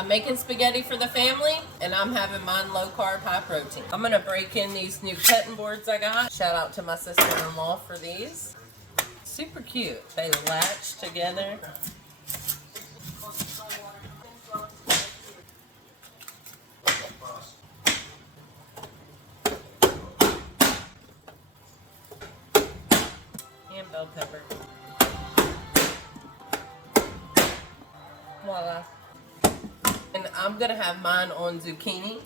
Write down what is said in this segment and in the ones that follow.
I'm making spaghetti for the family, and I'm having mine low carb, high protein. I'm gonna break in these new cutting boards I got. Shout out to my sister-in-law for these. Super cute. They latch together. And bell pepper. Voila. And I'm gonna have mine on zucchini.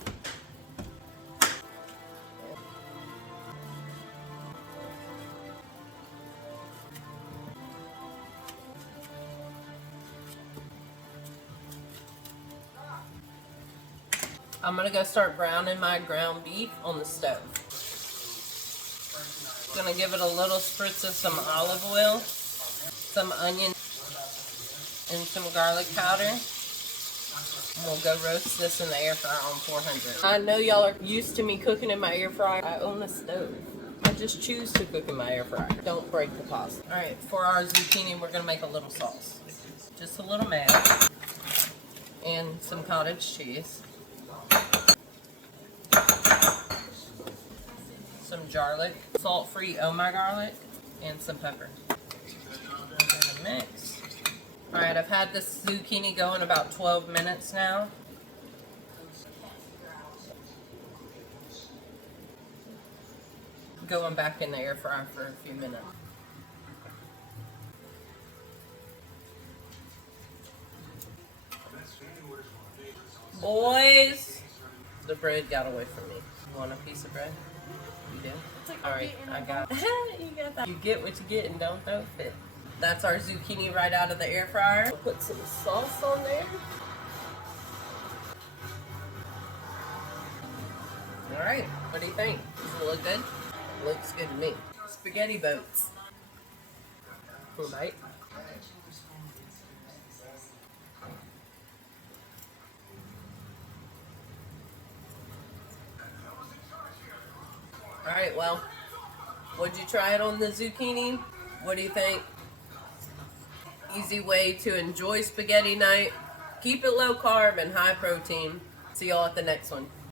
I'm gonna go start browning my ground beef on the stove. Gonna give it a little spritz of some olive oil, some onion, and some garlic powder. We'll go roast this in the air fryer on 400. I know y'all are used to me cooking in my air fryer. I own a stove. I just choose to cook in my air fryer. Don't break the pasta. All right, for our zucchini, we're gonna make a little sauce. Just a little mayo and some cottage cheese. Some garlic, salt-free oh my garlic, and some pepper. Mix. Alright, I've had this zucchini going about 12 minutes now. Going back in the air fryer for a few minutes. Boys, the bread got away from me. You want a piece of bread? You do? Alright, I got it. You got that. You get what you get and don't throw a fit. That's our zucchini right out of the air fryer. We'll put some sauce on there. Alright, what do you think? Does it look good? Looks good to me. Spaghetti boats. Cool, bite. Alright, well, would you try it on the zucchini? What do you think? Easy way to enjoy spaghetti night. Keep it low carb and high protein. See y'all at the next one.